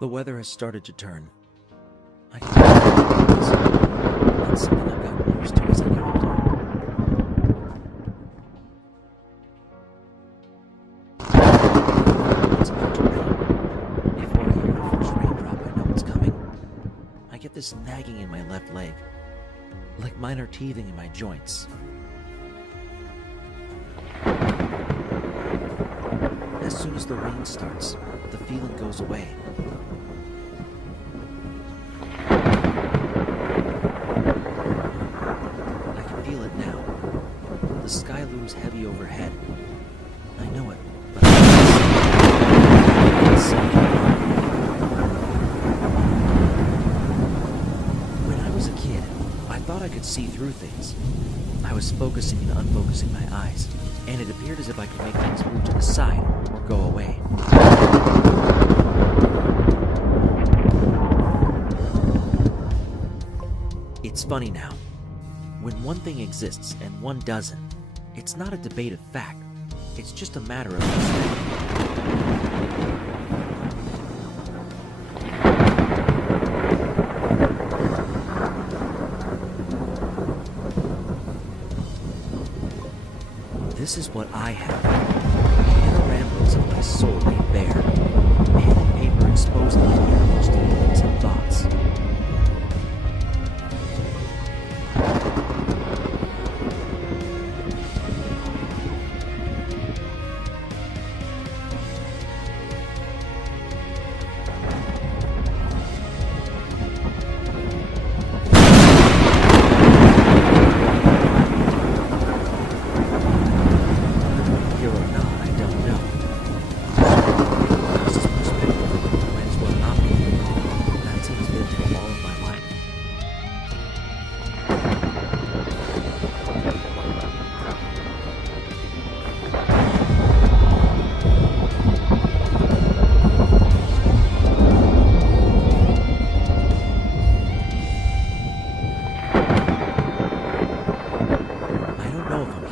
The weather has started to turn. I can feel it. That's something I've gotten used to as I get older. It's about to rain. Before I hear the first raindrop, I know it's coming. I get this nagging in my left leg, like minor teething in my joints. As soon as the rain starts, the feeling goes away. I can feel it now. The sky looms heavy overhead. I know it, but I can't see it. When I was a kid, I thought I could see through things. I was focusing and unfocusing my eyes, and it appeared as if I could make things move to the side or go away. It's funny now. When one thing exists and one doesn't, it's not a debate of fact. It's just a matter of perspective. This is what I have. Panoramas of my soul laid bare. Pen and paper exposing my innermost feelings and thoughts.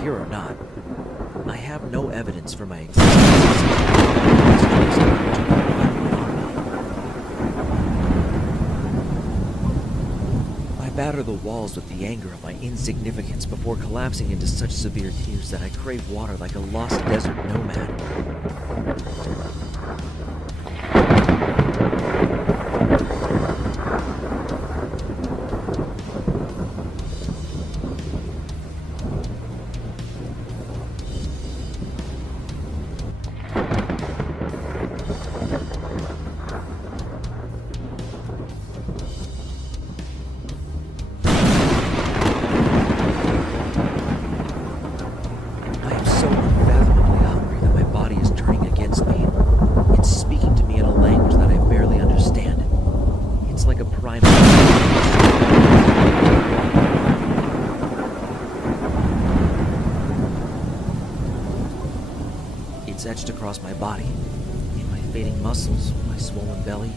Or not, I have no evidence for my existence. I batter the walls with the anger of my insignificance before collapsing into such severe tears that I crave water like a lost desert nomad. It's etched across my body, in my fading muscles, my swollen belly.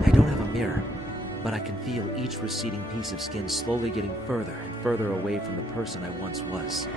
I don't have a mirror, but I can feel each receding piece of skin slowly getting further and further away from the person I once was.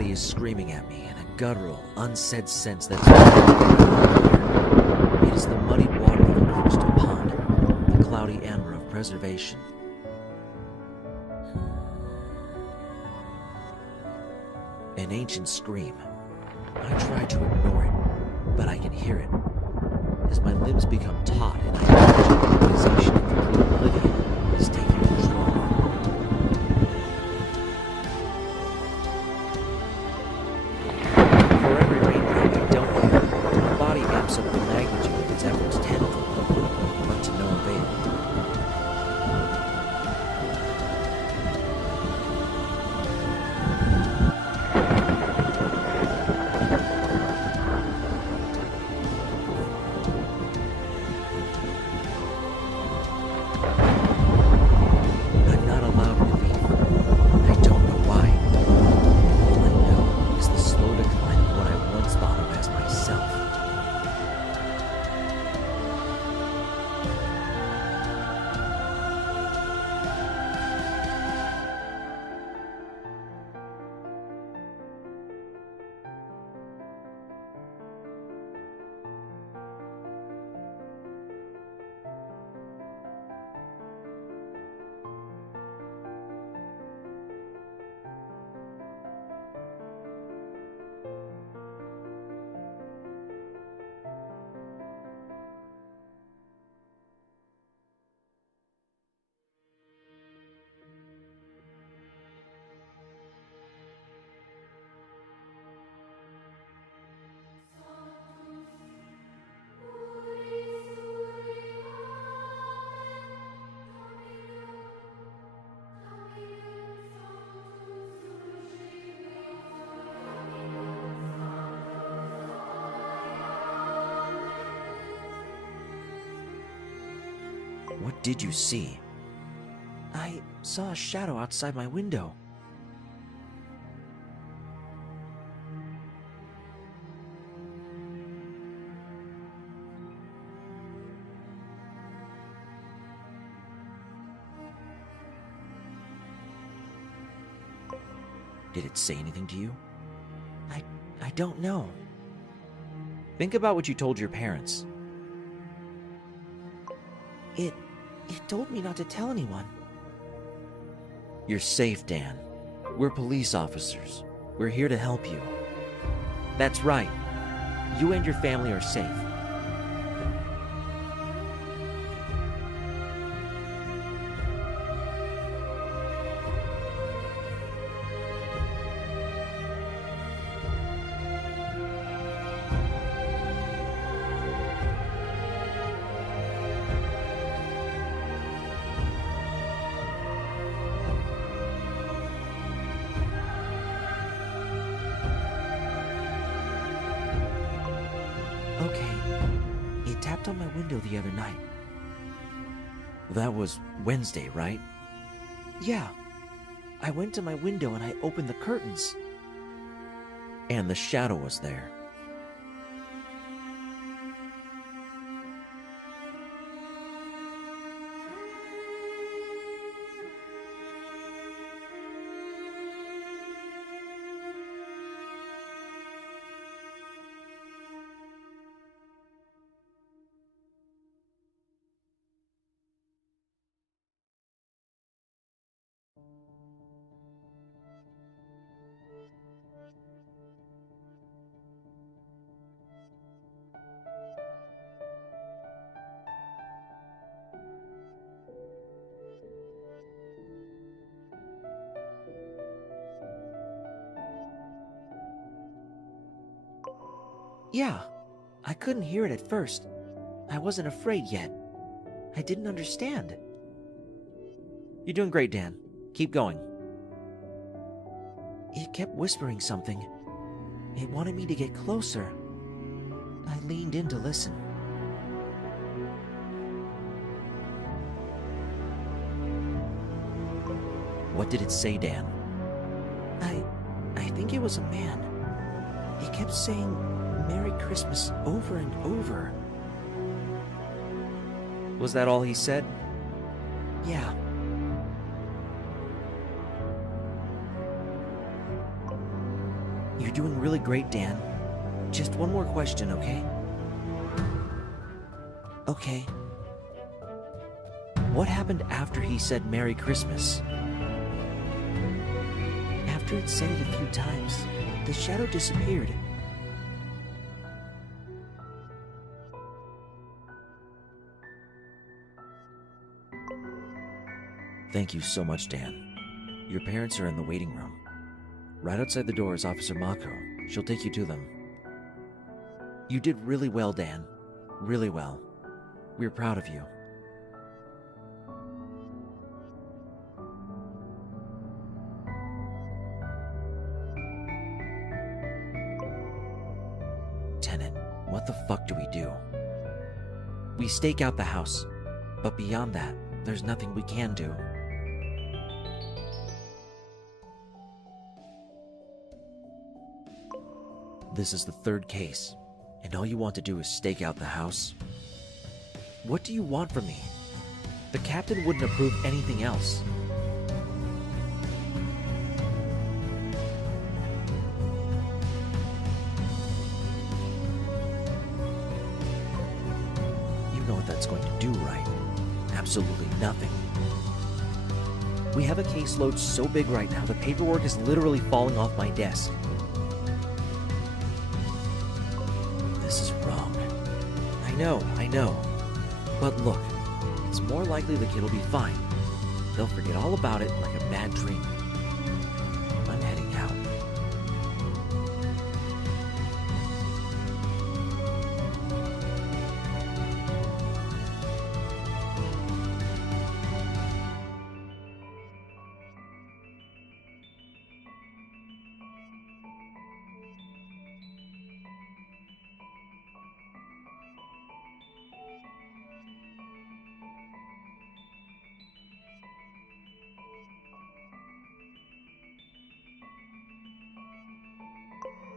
Is screaming at me in a guttural, unsaid sense that's it is the muddied water of a crystal pond, the cloudy amber of preservation. An ancient scream. I try to ignore it, but I can hear it. As my limbs become taut and I imagine the realization of complete oblivion is taking control. What did you see? I saw a shadow outside my window. Did it say anything to you? I don't know. Think about what you told your parents. It told me not to tell anyone. You're safe, Dan. We're police officers. We're here to help you. That's right. You and your family are safe. Okay, it tapped on my window the other night. That was Wednesday, right? Yeah. I went to my window and I opened the curtains. And the shadow was there. Yeah, I couldn't hear it at first. I wasn't afraid yet. I didn't understand. You're doing great, Dan. Keep going. It kept whispering something. It wanted me to get closer. I leaned in to listen. What did it say, Dan? I think it was a man. It kept saying Merry Christmas over and over. Was that all he said? Yeah. You're doing really great, Dan. Just one more question, okay? Okay. What happened after he said Merry Christmas? After it said it a few times, the shadow disappeared. Thank you so much, Dan. Your parents are in the waiting room. Right outside the door is Officer Mako. She'll take you to them. You did really well, Dan. Really well. We're proud of you. Tenant, what the fuck do we do? We stake out the house, but beyond that, there's nothing we can do. This is the third case, and all you want to do is stake out the house? What do you want from me? The captain wouldn't approve anything else. You know what that's going to do, right? Absolutely nothing. We have a caseload so big right now, the paperwork is literally falling off my desk. This is wrong. I know. But look, it's more likely the kid will be fine. They'll forget all about it like a bad dream. I'm heading out.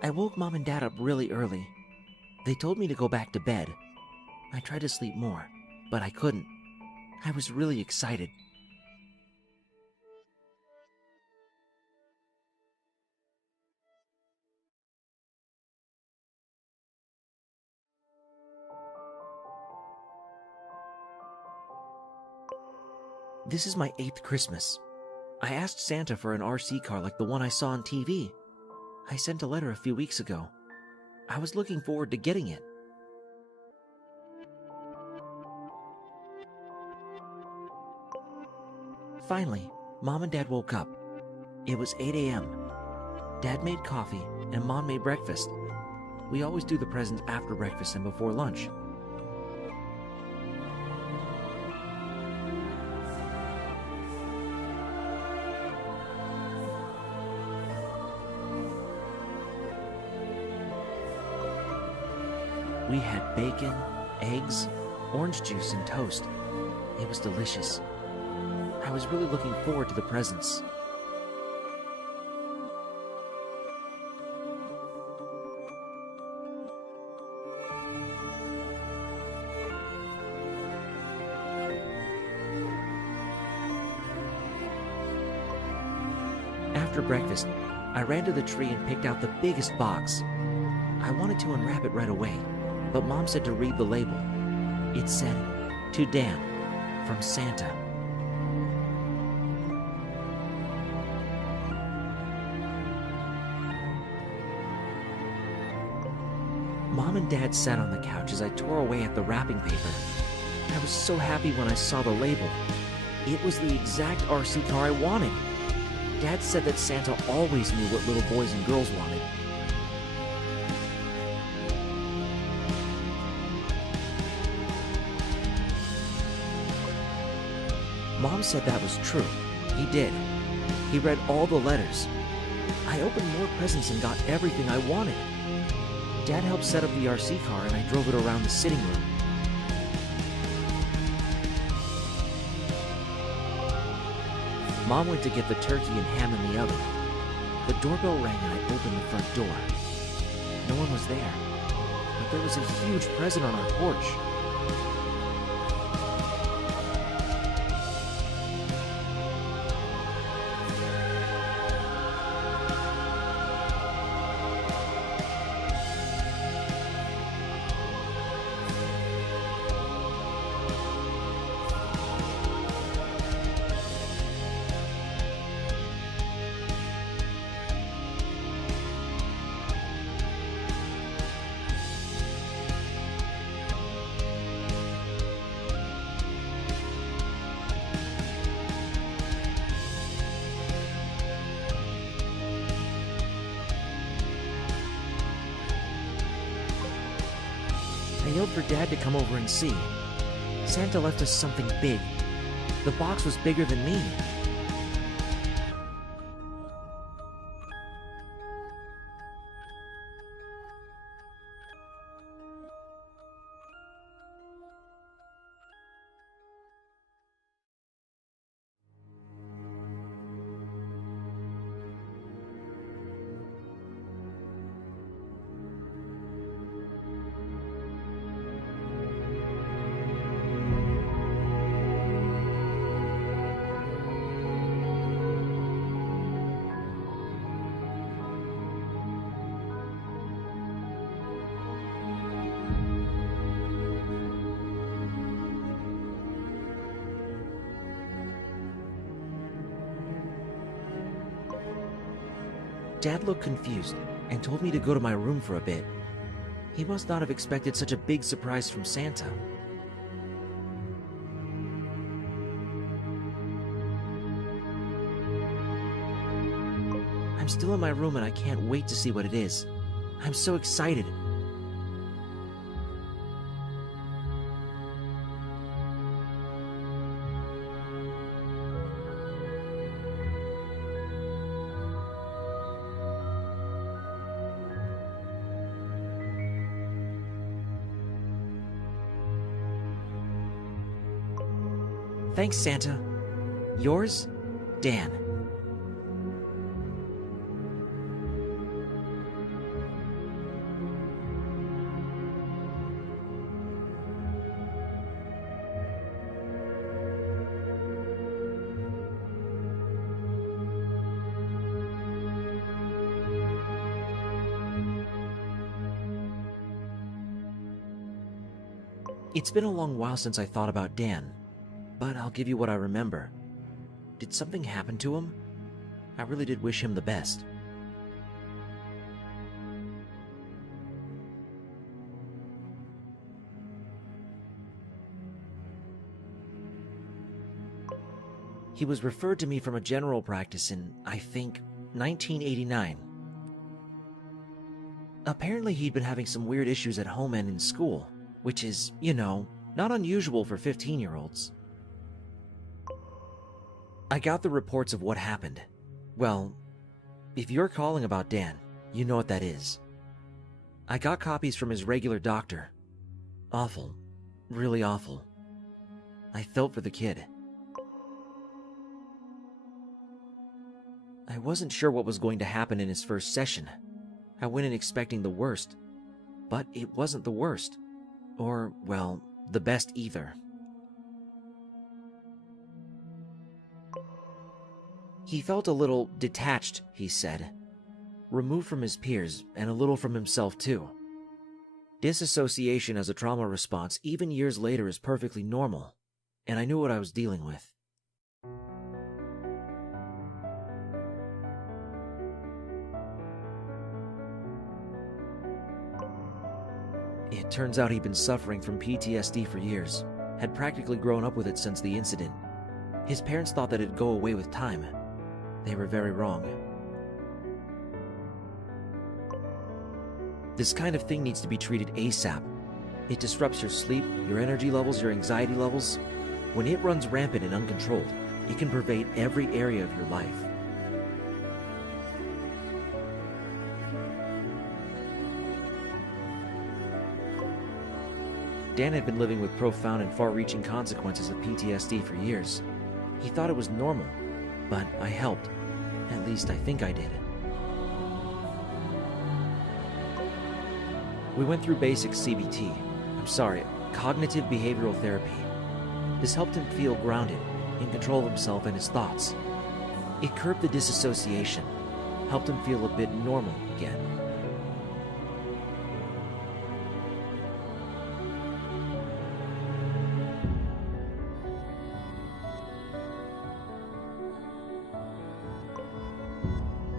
I woke Mom and Dad up really early. They told me to go back to bed. I tried to sleep more, but I couldn't. I was really excited. This is my 8th Christmas. I asked Santa for an RC car like the one I saw on TV. I sent a letter a few weeks ago. I was looking forward to getting it. Finally, Mom and Dad woke up. It was 8 a.m. Dad made coffee and Mom made breakfast. We always do the presents after breakfast and before lunch. We had bacon, eggs, orange juice, and toast. It was delicious. I was really looking forward to the presents. After breakfast, I ran to the tree and picked out the biggest box. I wanted to unwrap it right away, but Mom said to read the label. It said, "To Dan, from Santa." Mom and Dad sat on the couch as I tore away at the wrapping paper. I was so happy when I saw the label. It was the exact RC car I wanted. Dad said that Santa always knew what little boys and girls wanted. Mom said that was true. He did. He read all the letters. I opened more presents and got everything I wanted. Dad helped set up the RC car and I drove it around the sitting room. Mom went to get the turkey and ham in the oven. The doorbell rang and I opened the front door. No one was there, but there was a huge present on our porch. I yelled for Dad to come over and see. Santa left us something big. The box was bigger than me. Dad looked confused and told me to go to my room for a bit. He must not have expected such a big surprise from Santa. I'm still in my room and I can't wait to see what it is. I'm so excited. Thanks, Santa. Yours, Dan. It's been a long while since I thought about Dan, but I'll give you what I remember. Did something happen to him? I really did wish him the best. He was referred to me from a general practice in, I think, 1989. Apparently he'd been having some weird issues at home and in school, which is, not unusual for 15-year-olds. I got the reports of what happened. Well, if you're calling about Dan, you know what that is. I got copies from his regular doctor. Awful. Really awful. I felt for the kid. I wasn't sure what was going to happen in his first session. I went in expecting the worst, but it wasn't the worst. Or, well, the best either. He felt a little detached, he said. Removed from his peers, and a little from himself too. Disassociation as a trauma response, even years later, is perfectly normal, and I knew what I was dealing with. It turns out he'd been suffering from PTSD for years, had practically grown up with it since the incident. His parents thought that it'd go away with time. They were very wrong. This kind of thing needs to be treated ASAP. It disrupts your sleep, your energy levels, your anxiety levels. When it runs rampant and uncontrolled, it can pervade every area of your life. Dan had been living with profound and far-reaching consequences of PTSD for years. He thought it was normal, but I helped. At least I think I did. We went through basic cognitive behavioral therapy. This helped him feel grounded, in control of himself and his thoughts. It curbed the disassociation, helped him feel a bit normal again.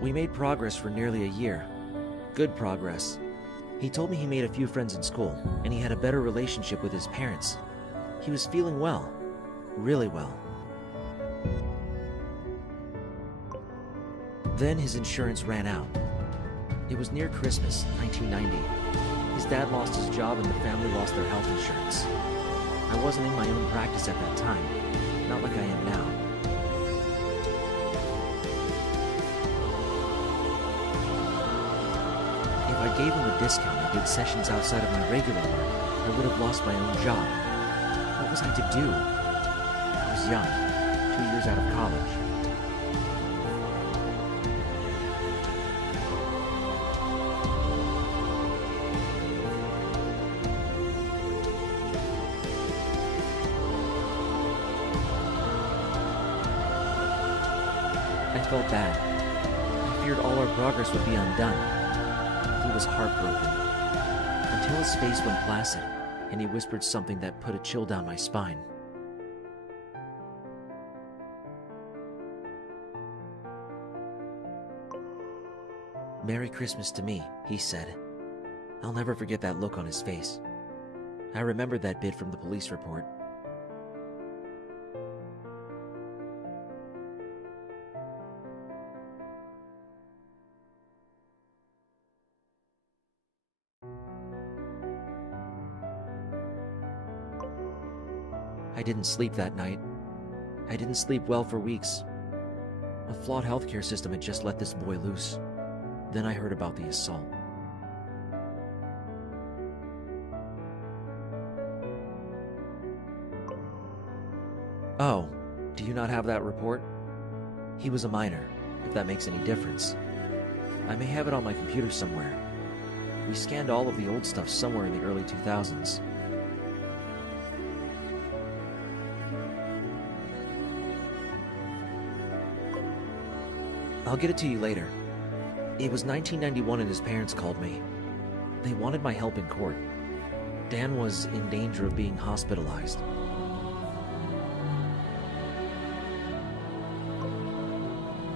We made progress for nearly a year. Good progress. He told me he made a few friends in school, and he had a better relationship with his parents. He was feeling well. Really well. Then his insurance ran out. It was near Christmas, 1990. His dad lost his job and the family lost their health insurance. I wasn't in my own practice at that time, not like I am now. If I gave him a discount and did sessions outside of my regular work, I would have lost my own job. What was I to do? I was young, 2 years out of college. I felt bad. I feared all our progress would be undone. He was heartbroken, until his face went placid, and he whispered something that put a chill down my spine. "Merry Christmas to me," he said. I'll never forget that look on his face. I remembered that bit from the police report. I didn't sleep that night. I didn't sleep well for weeks. A flawed healthcare system had just let this boy loose. Then I heard about the assault. Oh, do you not have that report? He was a minor, if that makes any difference. I may have it on my computer somewhere. We scanned all of the old stuff somewhere in the early 2000s. I'll get it to you later. It was 1991 and his parents called me. They wanted my help in court. Dan was in danger of being hospitalized.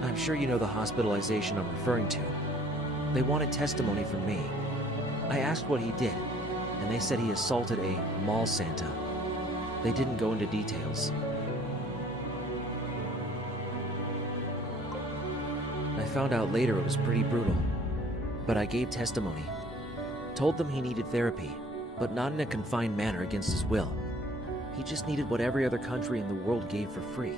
I'm sure you know the hospitalization I'm referring to. They wanted testimony from me. I asked what he did, and they said he assaulted a mall Santa. They didn't go into details. I found out later it was pretty brutal, but I gave testimony. Told them he needed therapy, but not in a confined manner against his will. He just needed what every other country in the world gave for free.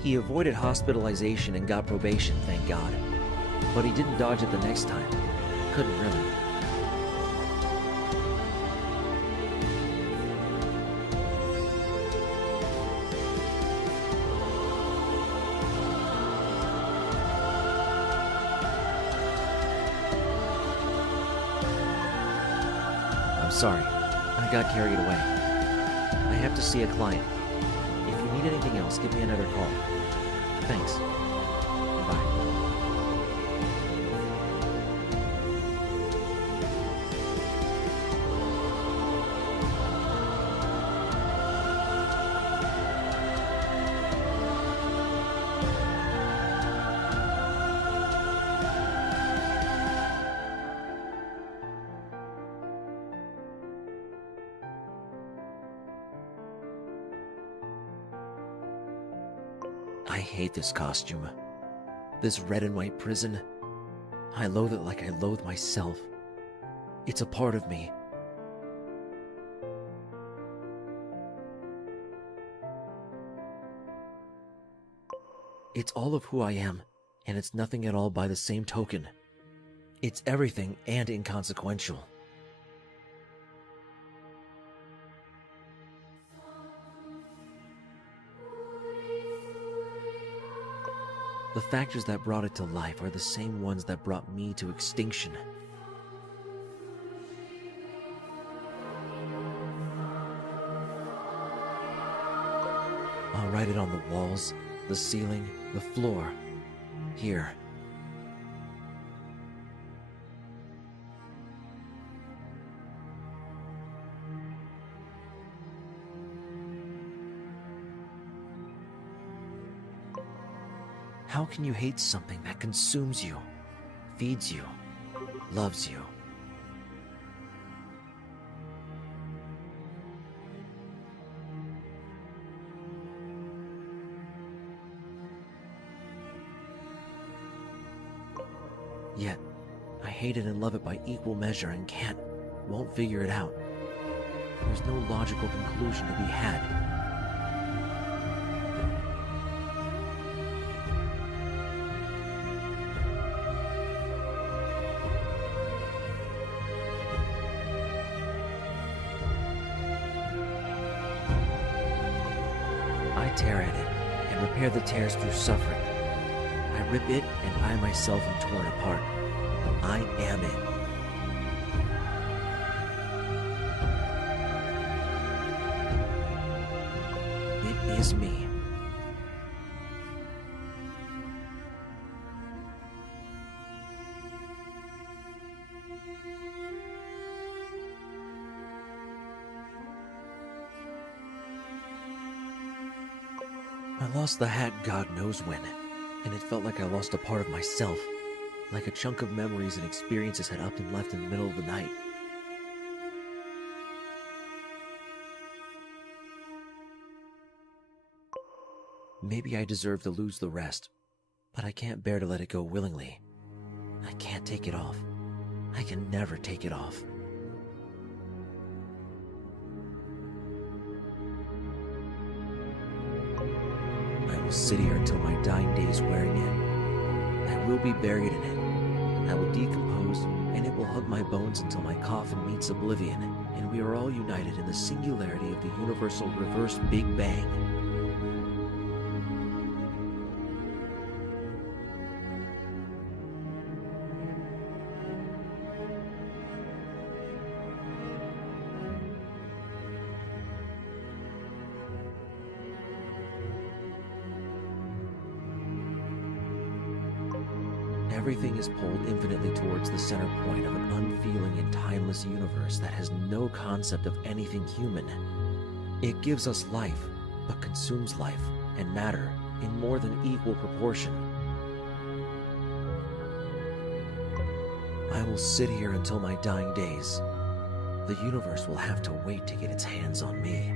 He avoided hospitalization and got probation, thank God. But he didn't dodge it the next time. Couldn't really. I'm sorry. I got carried away. I have to see a client. If you need anything else, give me another call. Thanks. Bye. I hate this costume. This red and white prison. I loathe it like I loathe myself. It's a part of me. It's all of who I am, and it's nothing at all by the same token. It's everything and inconsequential. The factors that brought it to life are the same ones that brought me to extinction. I'll write it on the walls, the ceiling, the floor. Here. How can you hate something that consumes you, feeds you, loves you? Yet, I hate it and love it by equal measure and won't figure it out. There's no logical conclusion to be had. I tear at it and repair the tears through suffering. I rip it and I myself am torn apart. I am it. It is me. I lost the hat God knows when, and it felt like I lost a part of myself, like a chunk of memories and experiences had up and left in the middle of the night. Maybe I deserve to lose the rest, but I can't bear to let it go willingly. I can't take it off. I can never take it off. I will sit here until my dying days wearing it. I will be buried in it. I will decompose, and it will hug my bones until my coffin meets oblivion, and we are all united in the singularity of the universal reverse Big Bang. Everything is pulled infinitely towards the center point of an unfeeling and timeless universe that has no concept of anything human. It gives us life, but consumes life and matter in more than equal proportion. I will sit here until my dying days. The universe will have to wait to get its hands on me.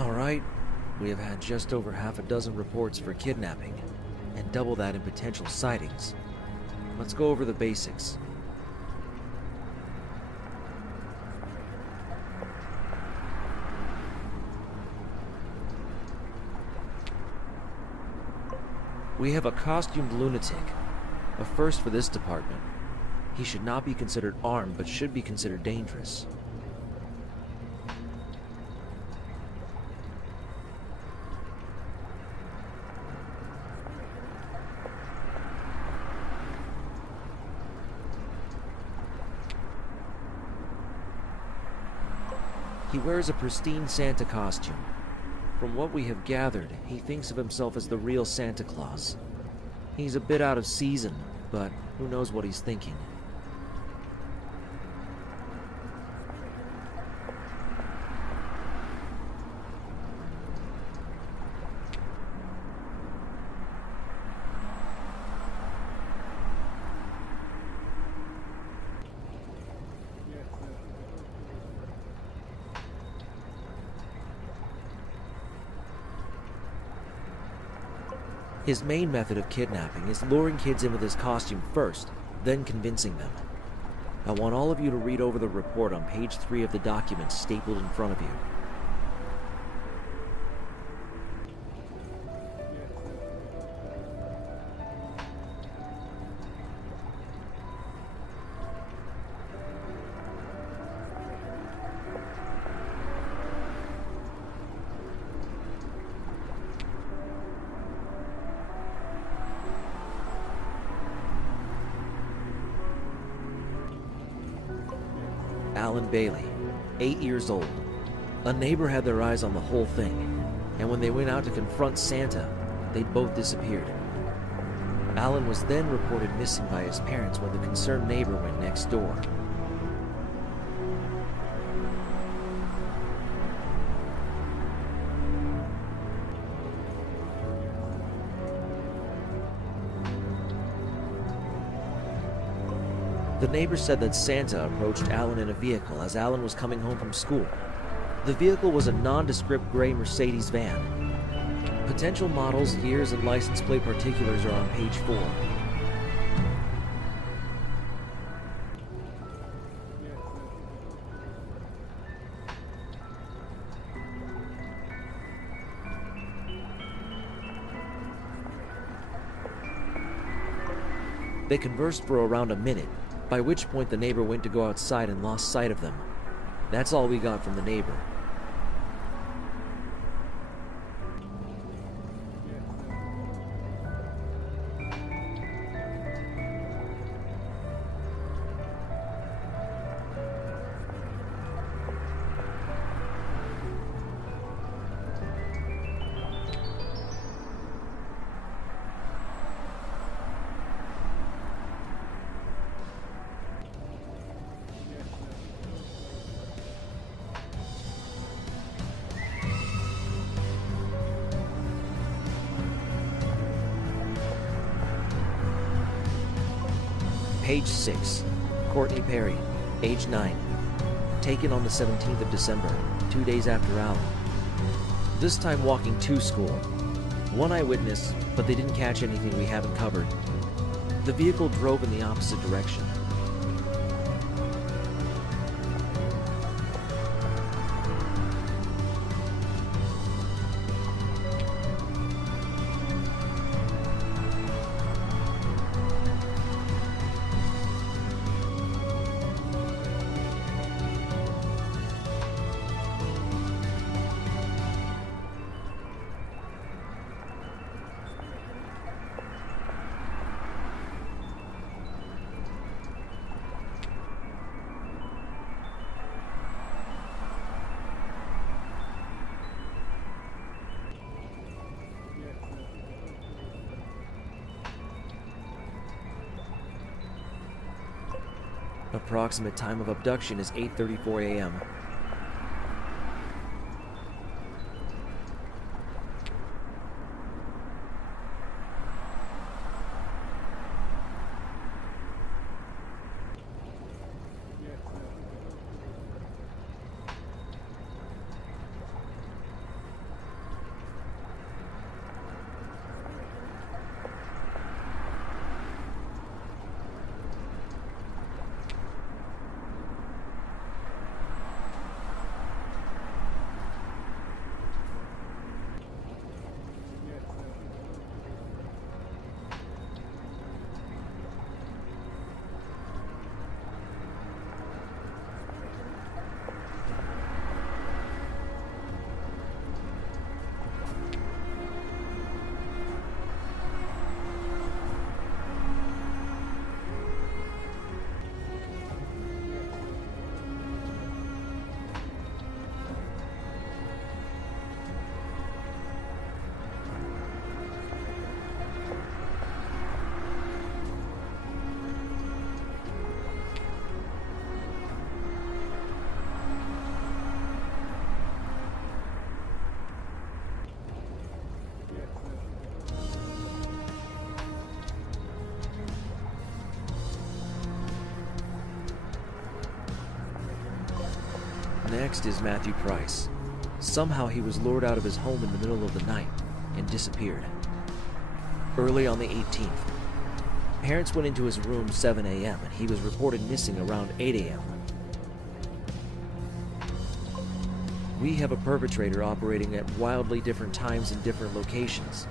Alright, we have had just over half a dozen reports for kidnapping, and double that in potential sightings. Let's go over the basics. We have a costumed lunatic, a first for this department. He should not be considered armed, but should be considered dangerous. He wears a pristine Santa costume. From what we have gathered, he thinks of himself as the real Santa Claus. He's a bit out of season, but who knows what he's thinking. His main method of kidnapping is luring kids in with his costume first, then convincing them. I want all of you to read over the report on page 3 of the document stapled in front of you. Alan Bailey, 8 years old. A neighbor had their eyes on the whole thing, and when they went out to confront Santa, they'd both disappeared. Alan was then reported missing by his parents when the concerned neighbor went next door. The neighbor said that Santa approached Alan in a vehicle as Alan was coming home from school. The vehicle was a nondescript gray Mercedes van. Potential models, years, and license plate particulars are on page 4. They conversed for around a minute, by which point the neighbor went to go outside and lost sight of them. That's all we got from the neighbor. Page 6. Courtney Perry, age 9. Taken on the 17th of December, 2 days after Alan. This time walking to school. One eyewitness, but they didn't catch anything we haven't covered. The vehicle drove in the opposite direction. Approximate time of abduction is 8:34 a.m. Next is Matthew Price. Somehow he was lured out of his home in the middle of the night and disappeared. Early on the 18th, parents went into his room 7 a.m. and he was reported missing around 8 a.m. We have a perpetrator operating at wildly different times in different locations.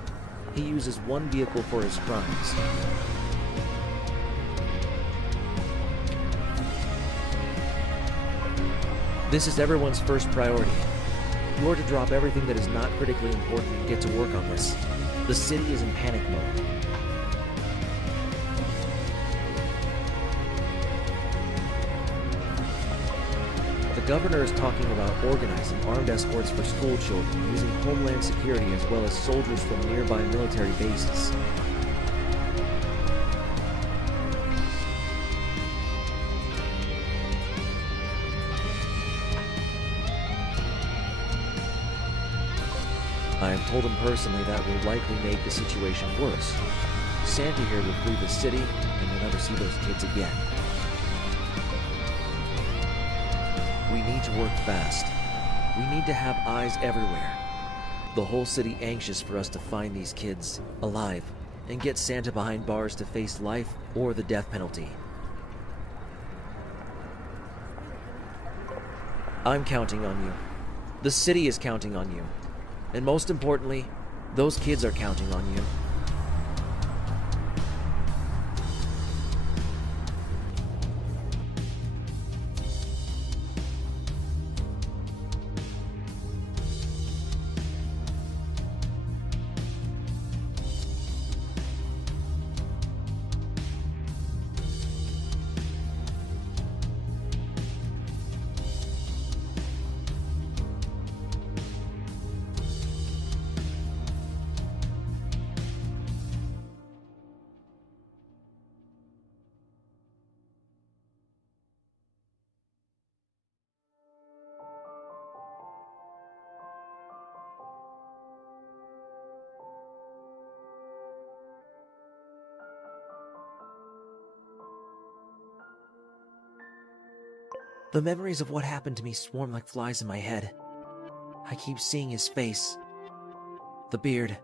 He uses one vehicle for his crimes. This is everyone's first priority. You're to drop everything that is not critically important and get to work on this. The city is in panic mode. The governor is talking about organizing armed escorts for school children using Homeland Security as well as soldiers from nearby military bases. I have told him personally that will likely make the situation worse. Santa here will flee the city and will never see those kids again. We need to work fast. We need to have eyes everywhere. The whole city anxious for us to find these kids alive and get Santa behind bars to face life or the death penalty. I'm counting on you. The city is counting on you. And most importantly, those kids are counting on you. The memories of what happened to me swarm like flies in my head. I keep seeing his face. The beard.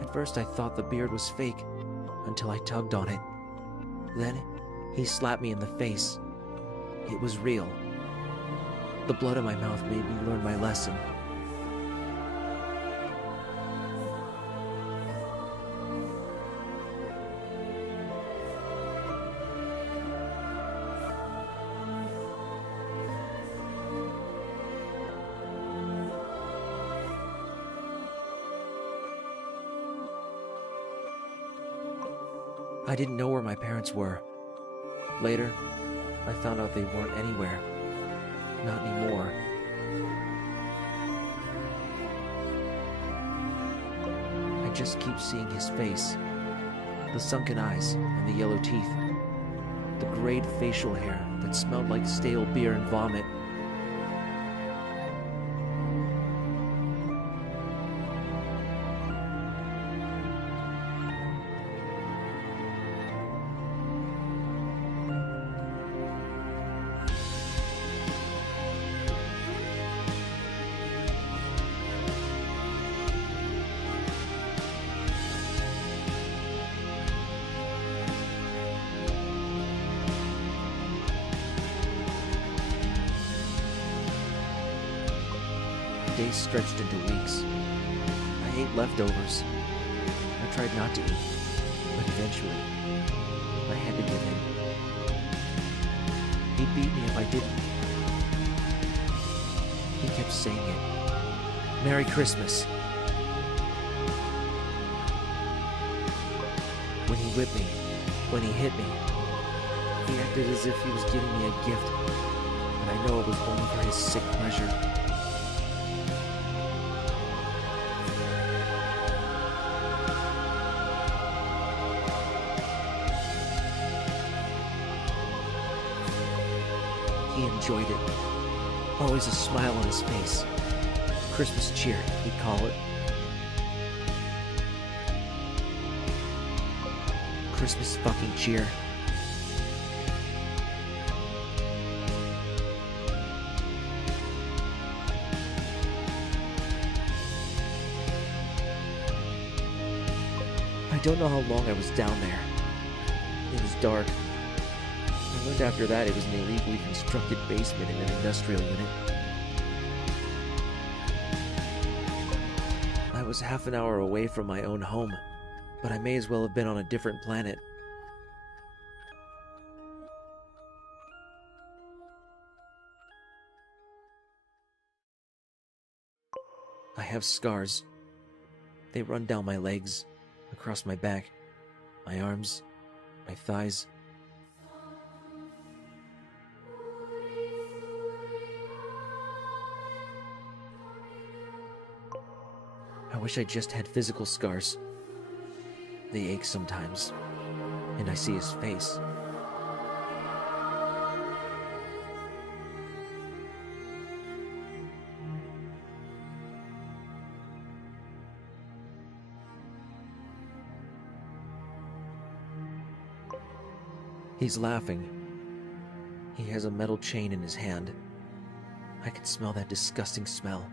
At first I thought the beard was fake, until I tugged on it. Then, he slapped me in the face. It was real. The blood in my mouth made me learn my lesson. I didn't know where my parents were. Later, I found out they weren't anywhere. Not anymore. I just keep seeing his face. The sunken eyes and the yellow teeth. The grayed facial hair that smelled like stale beer and vomit. Days stretched into weeks. I ate leftovers. I tried not to eat, but eventually, I had to give in. He beat me if I didn't. He kept saying it. Merry Christmas. When he whipped me, when he hit me, he acted as if he was giving me a gift, and I know it was only for his sick pleasure. He enjoyed it. Always a smile on his face. Christmas cheer, he'd call it. Christmas fucking cheer. I don't know how long I was down there. It was dark. I learned after that it was an illegally constructed basement in an industrial unit. I was half an hour away from my own home, but I may as well have been on a different planet. I have scars. They run down my legs, across my back, my arms, my thighs. I wish I just had physical scars. They ache sometimes, and I see his face. He's laughing. He has a metal chain in his hand. I can smell that disgusting smell.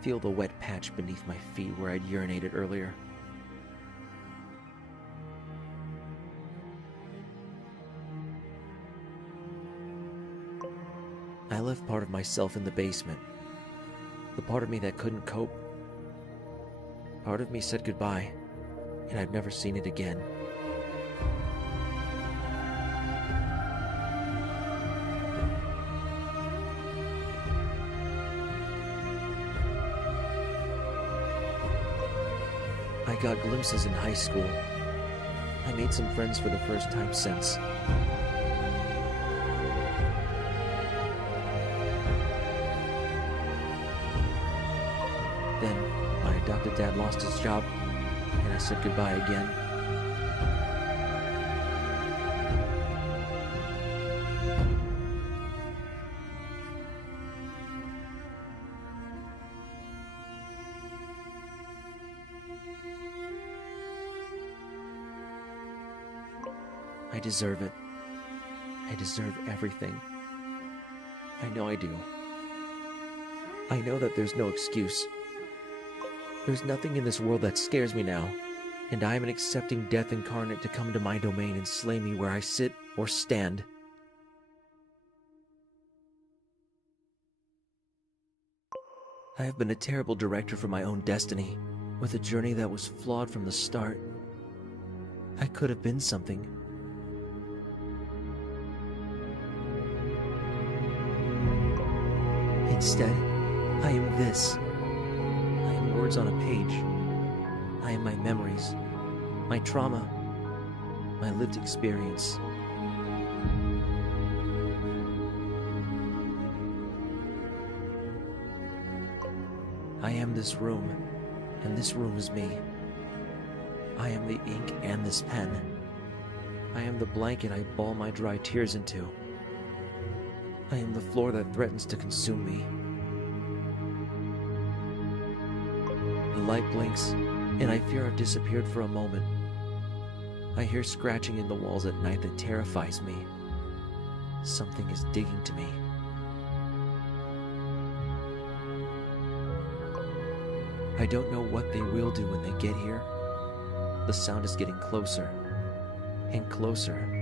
Feel the wet patch beneath my feet where I'd urinated earlier. I left part of myself in the basement. The part of me that couldn't cope. Part of me said goodbye, and I've never seen it again. I got glimpses in high school. I made some friends for the first time since. Then, my adopted dad lost his job, and I said goodbye again. I deserve it. I deserve everything. I know I do. I know that there's no excuse. There's nothing in this world that scares me now, and I am an accepting death incarnate to come into my domain and slay me where I sit or stand. I have been a terrible director for my own destiny, with a journey that was flawed from the start. I could have been something. Instead, I am this. I am words on a page. I am my memories, my trauma, my lived experience. I am this room, and this room is me. I am the ink and this pen. I am the blanket I ball my dry tears into. I am the floor that threatens to consume me. The light blinks, and I fear I've disappeared for a moment. I hear scratching in the walls at night that terrifies me. Something is digging to me. I don't know what they will do when they get here. The sound is getting closer and closer.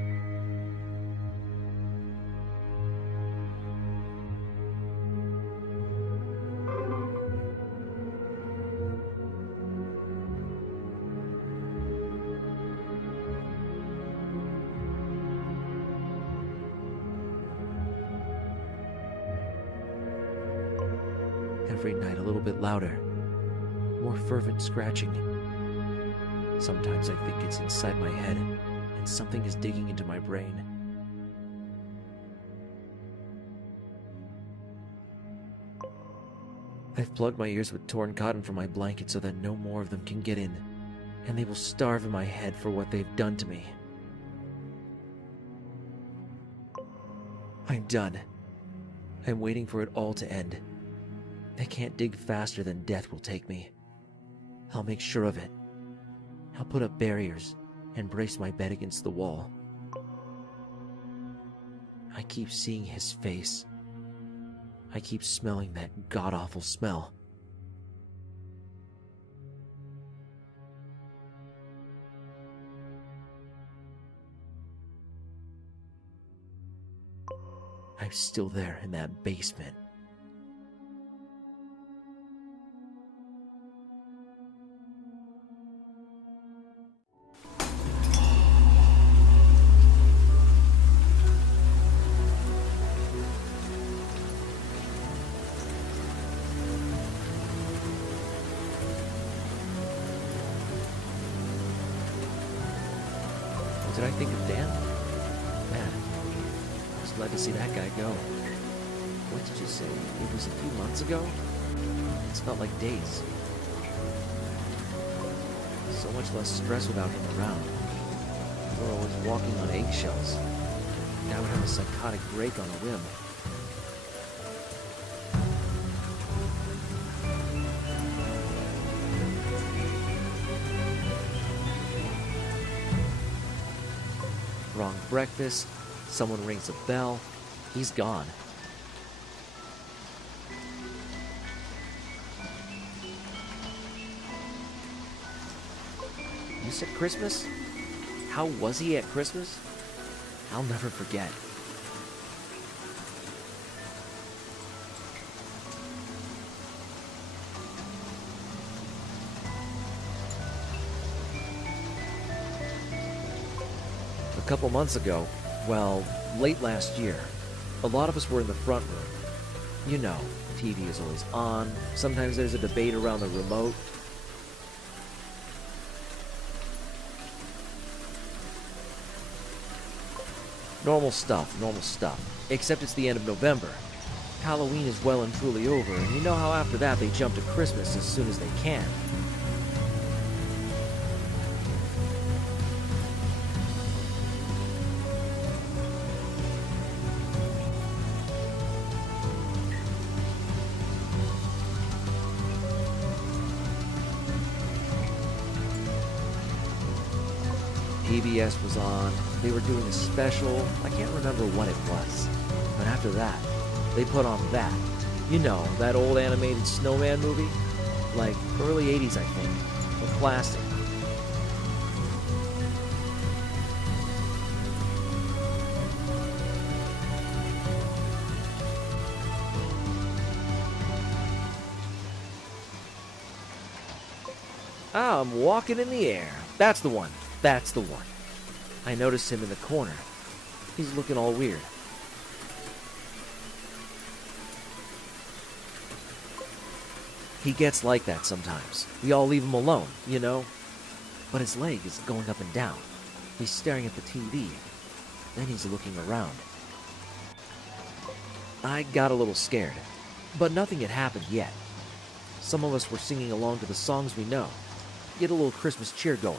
Every night a little bit louder, more fervent scratching. Sometimes I think it's inside my head and something is digging into my brain. I've plugged my ears with torn cotton from my blanket so that no more of them can get in, and they will starve in my head for what they've done to me. I'm done. I'm waiting for it all to end. They can't dig faster than death will take me. I'll make sure of it. I'll put up barriers and brace my bed against the wall. I keep seeing his face. I keep smelling that god-awful smell. I'm still there in that basement. What did I think of Dan? Man, I was glad to see that guy go. What did you say? It was a few months ago? It's felt like days. So much less stress without him around. We were always walking on eggshells. Now we have a psychotic break on a whim. Wrong breakfast, someone rings a bell, he's gone. You said Christmas? How was he at Christmas? I'll never forget. A couple months ago, well, late last year, a lot of us were in the front room. You know, TV is always on. Sometimes there's a debate around the remote. Normal stuff. Except it's the end of November. Halloween is well and truly over, and you know how after that they jump to Christmas as soon as they can. PBS was on, they were doing a special, I can't remember what it was, but after that, they put on that. You know, that old animated snowman movie? Like, early 80s, I think. A classic. I'm walking in the air. That's the one. I noticed him in the corner. He's looking all weird. He gets like that sometimes. We all leave him alone, you know? But his leg is going up and down. He's staring at the TV. Then he's looking around. I got a little scared. But nothing had happened yet. Some of us were singing along to the songs we know. Get a little Christmas cheer going.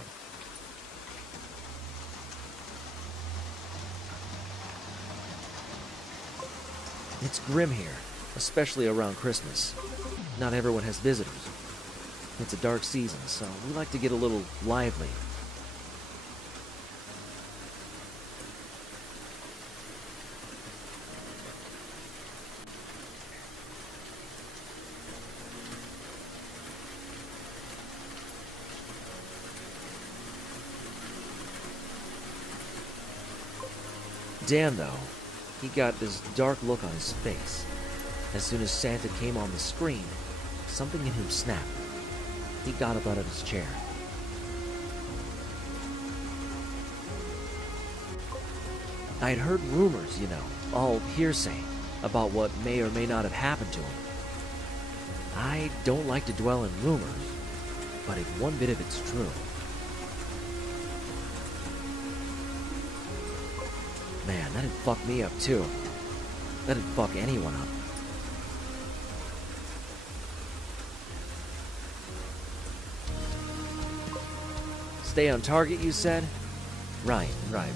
It's grim here, especially around Christmas. Not everyone has visitors. It's a dark season, so we like to get a little lively. Dan, though, he got this dark look on his face. As soon as Santa came on the screen, something in him snapped. He got up out of his chair. I'd heard rumors, all hearsay, about what may or may not have happened to him. I don't like to dwell in rumors, but if one bit of it's true. Man, that'd fuck me up too. That'd fuck anyone up. Stay on target, you said? Right.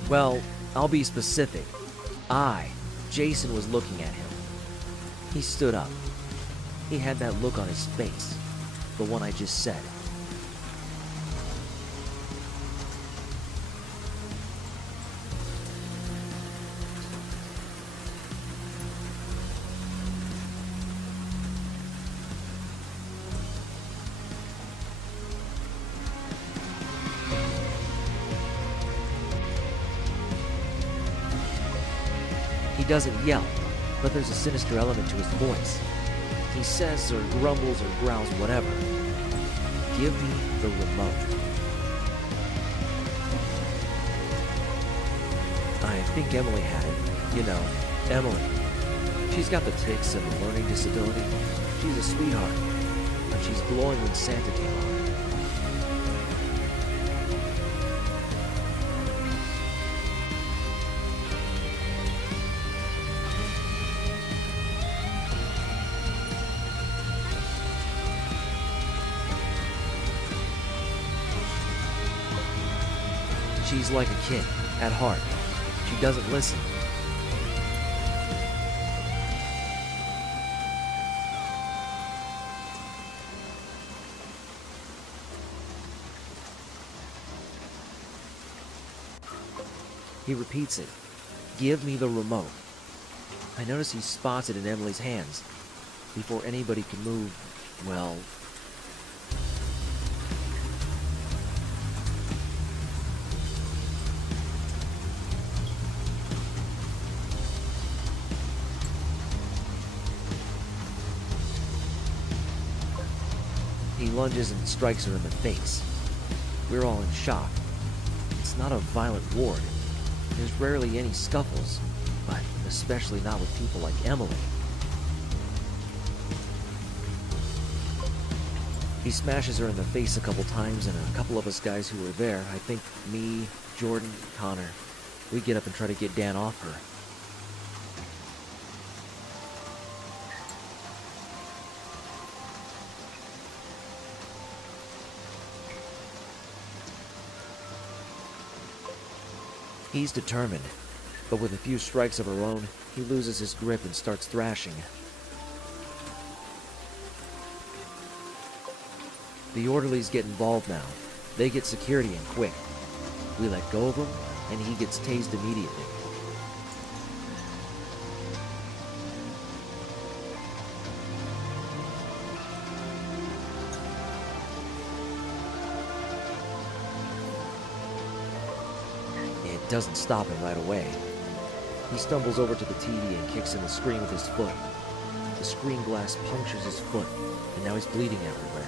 Well, I'll be specific. Jason, was looking at him. He stood up. He had that look on his face. The one I just said. He doesn't yell, but there's a sinister element to his voice. He says or grumbles or growls whatever. Give me the remote. I think Emily had it. Emily. She's got the tics and the learning disability. She's a sweetheart, but she's glowing when Santa came on. She's like a kid, at heart. She doesn't listen. He repeats it. Give me the remote. I notice he spots it in Emily's hands. Before anybody can move, well... He lunges and strikes her in the face. We're all in shock. It's not a violent ward. There's rarely any scuffles, but especially not with people like Emily. He smashes her in the face a couple times, and a couple of us guys who were there, I think me, Jordan, Connor, we get up and try to get Dan off her. He's determined, but with a few strikes of her own, he loses his grip and starts thrashing. The orderlies get involved now. They get security in quick. We let go of him, and he gets tased immediately. Doesn't stop him right away. He stumbles over to the TV and kicks in the screen with his foot. The screen glass punctures his foot, and now he's bleeding everywhere.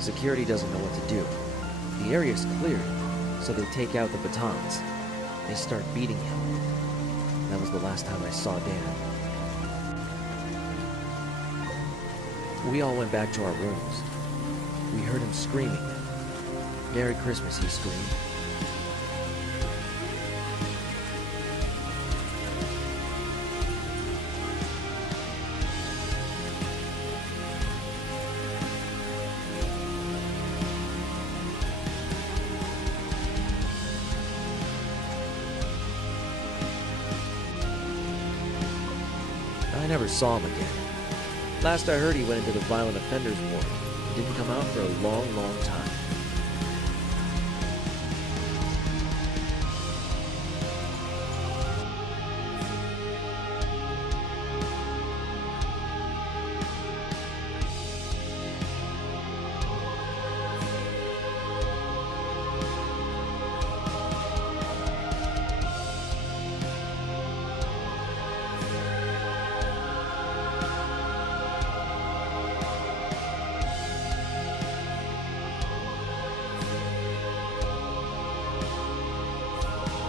Security doesn't know what to do. The area's cleared, so they take out the batons. They start beating him. That was the last time I saw Dan. We all went back to our rooms. We heard him screaming. Merry Christmas, he screamed. I never saw him again. Last I heard, he went into the violent offenders ward. He didn't come out for a long, long time.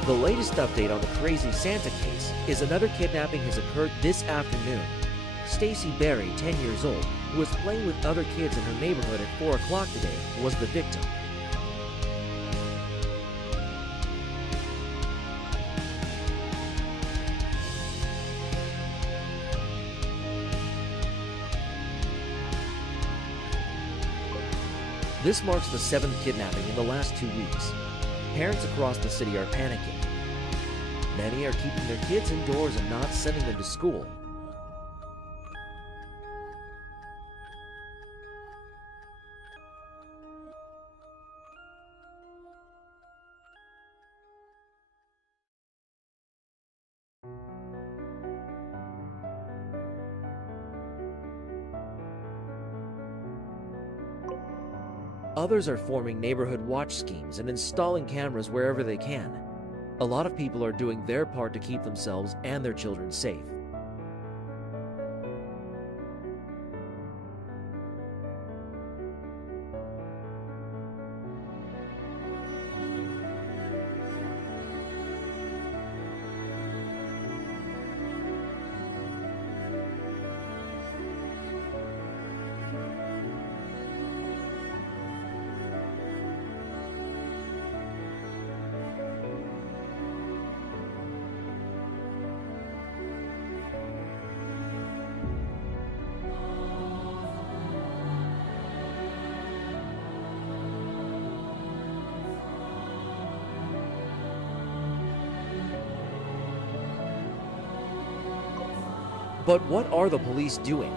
The latest update on the crazy Santa case is another kidnapping has occurred this afternoon. Stacy Berry, 10 years old, who was playing with other kids in her neighborhood at 4 o'clock today, was the victim. This marks the 7th kidnapping in the last 2 weeks. Parents across the city are panicking. Many are keeping their kids indoors and not sending them to school. Others are forming neighborhood watch schemes and installing cameras wherever they can. A lot of people are doing their part to keep themselves and their children safe. But what are the police doing?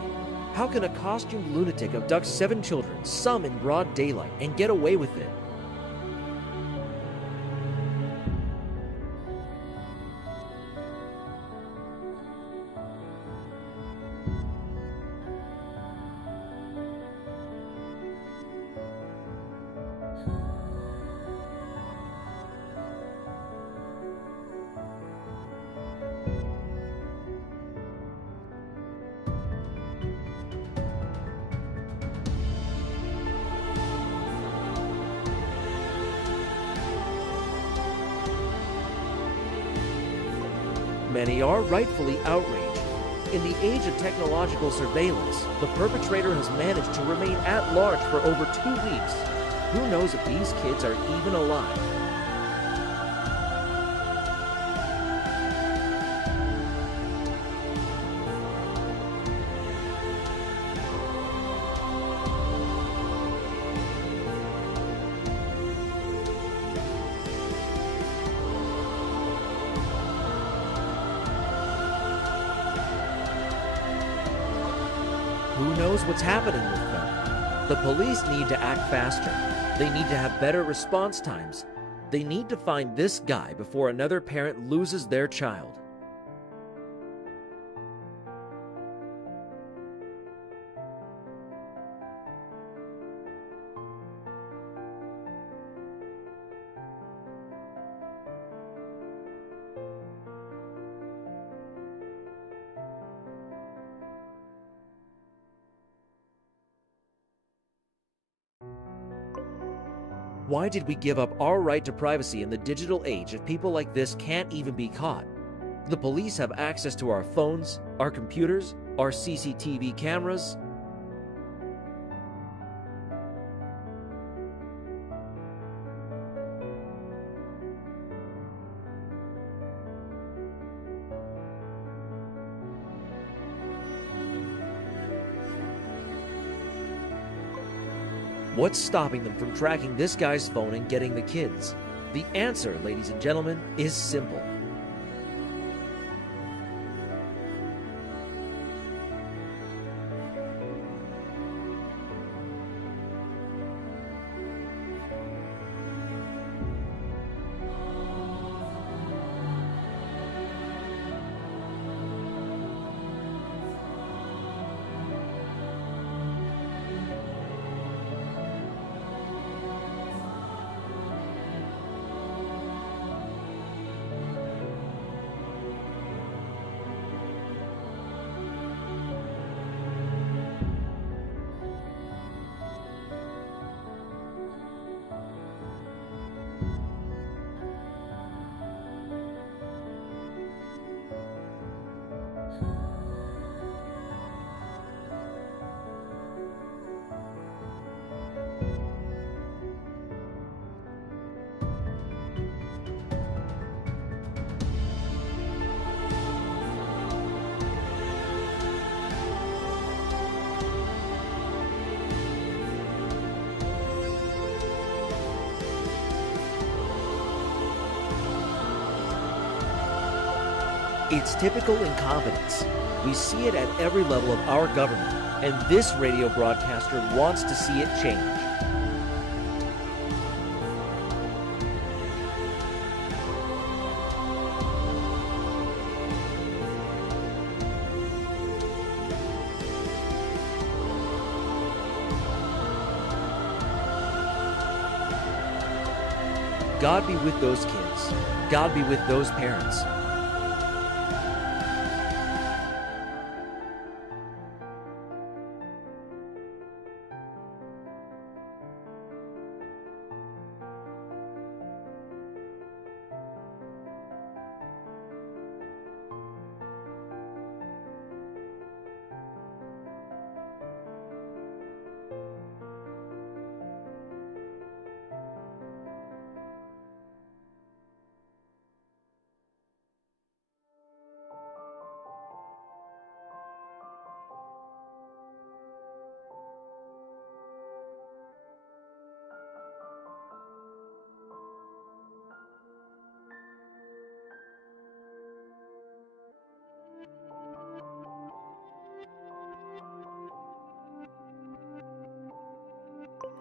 How can a costumed lunatic abduct 7 children, some in broad daylight, and get away with it? Many are rightfully outraged. In the age of technological surveillance, the perpetrator has managed to remain at large for over 2 weeks. Who knows if these kids are even alive? Who knows what's happening with them? The police need to act faster. They need to have better response times. They need to find this guy before another parent loses their child. Why did we give up our right to privacy in the digital age if people like this can't even be caught? The police have access to our phones, our computers, our CCTV cameras. What's stopping them from tracking this guy's phone and getting the kids? The answer, ladies and gentlemen, is simple. It's typical incompetence. We see it at every level of our government, and this radio broadcaster wants to see it change. God be with those kids. God be with those parents.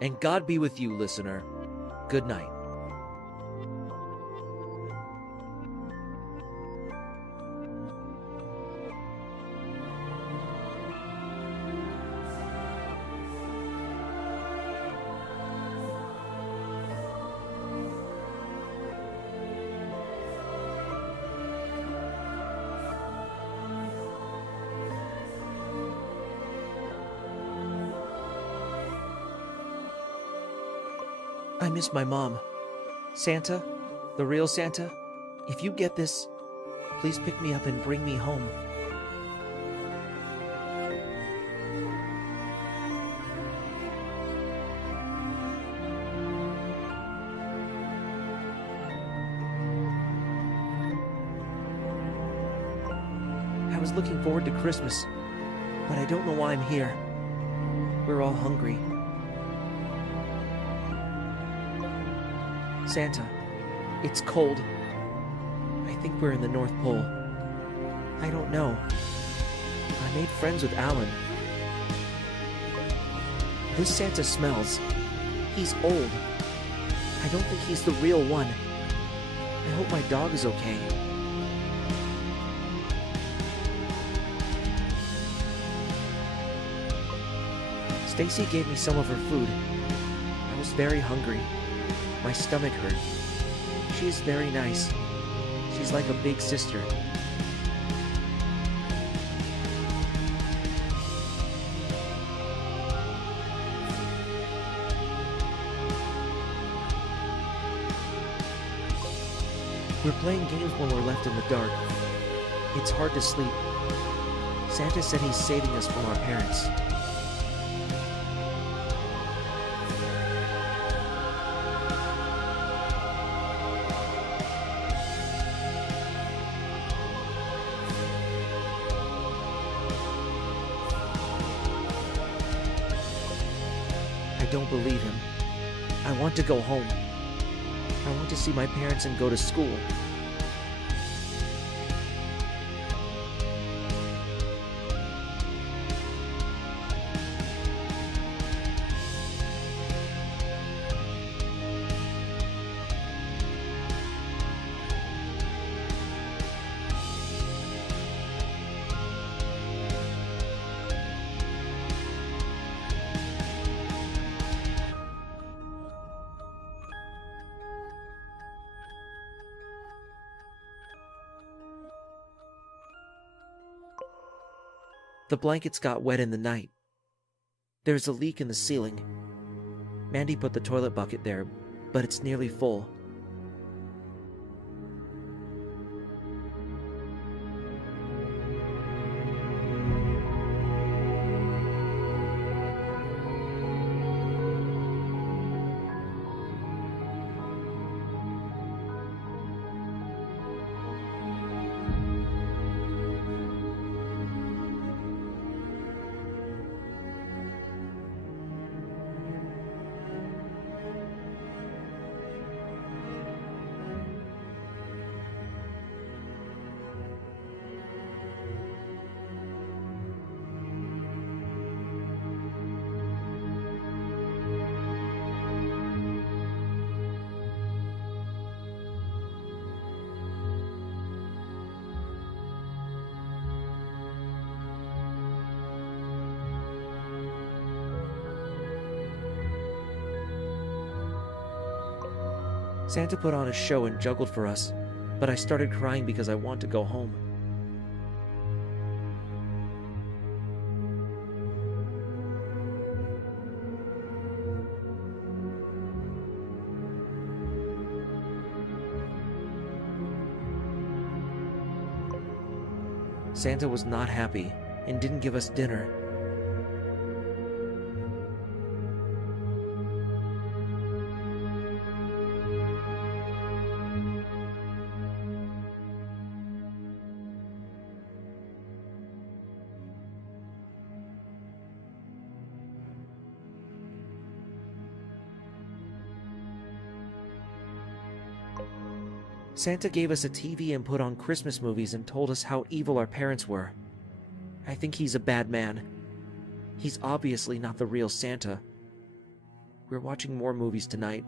And God be with you, listener. Good night. I miss my mom. Santa, the real Santa, if you get this, please pick me up and bring me home. I was looking forward to Christmas, but I don't know why I'm here. We're all hungry. Santa, it's cold. I think we're in the North Pole. I don't know. I made friends with Alan. This Santa smells. He's old. I don't think he's the real one. I hope my dog is okay. Stacy gave me some of her food. I was very hungry. My stomach hurt. She is very nice. She's like a big sister. We're playing games when we're left in the dark. It's hard to sleep. Santa said he's saving us from our parents. I don't believe him. I want to go home. I want to see my parents and go to school. The blankets got wet in the night. There's a leak in the ceiling. Mandy put the toilet bucket there, but it's nearly full. Santa put on a show and juggled for us, but I started crying because I want to go home. Santa was not happy and didn't give us dinner. Santa gave us a TV and put on Christmas movies and told us how evil our parents were. I think he's a bad man. He's obviously not the real Santa. We're watching more movies tonight.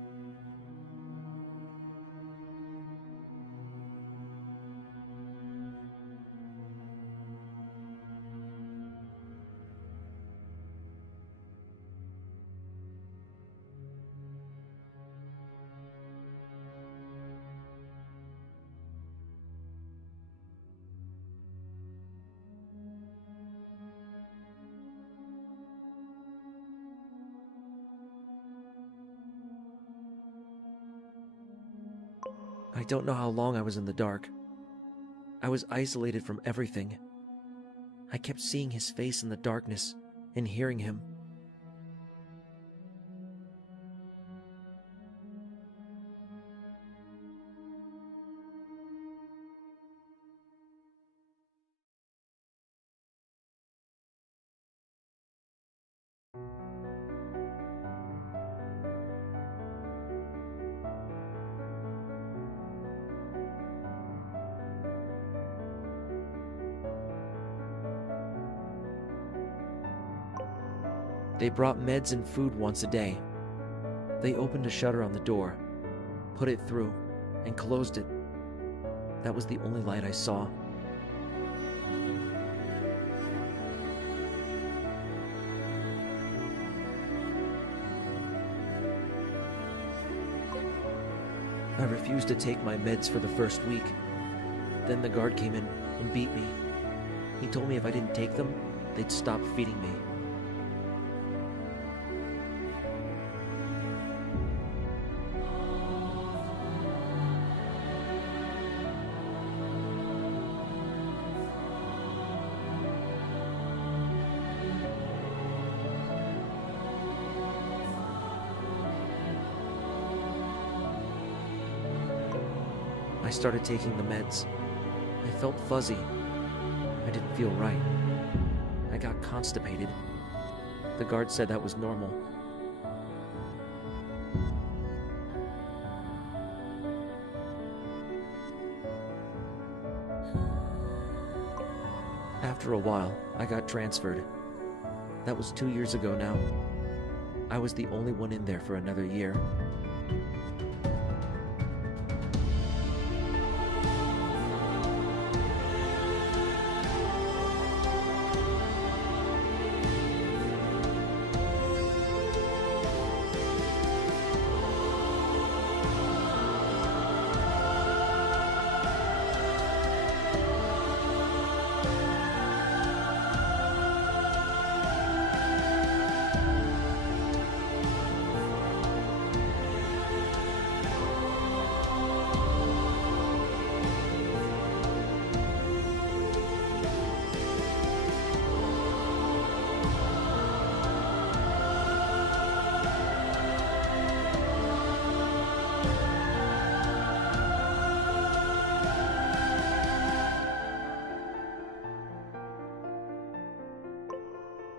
I don't know how long I was in the dark. I was isolated from everything. I kept seeing his face in the darkness and hearing him. They brought meds and food once a day. They opened a shutter on the door, put it through, and closed it. That was the only light I saw. I refused to take my meds for the first week. Then the guard came in and beat me. He told me if I didn't take them, they'd stop feeding me. I started taking the meds. I felt fuzzy. I didn't feel right. I got constipated. The guard said that was normal. After a while, I got transferred. That was 2 years ago now. I was the only one in there for another year.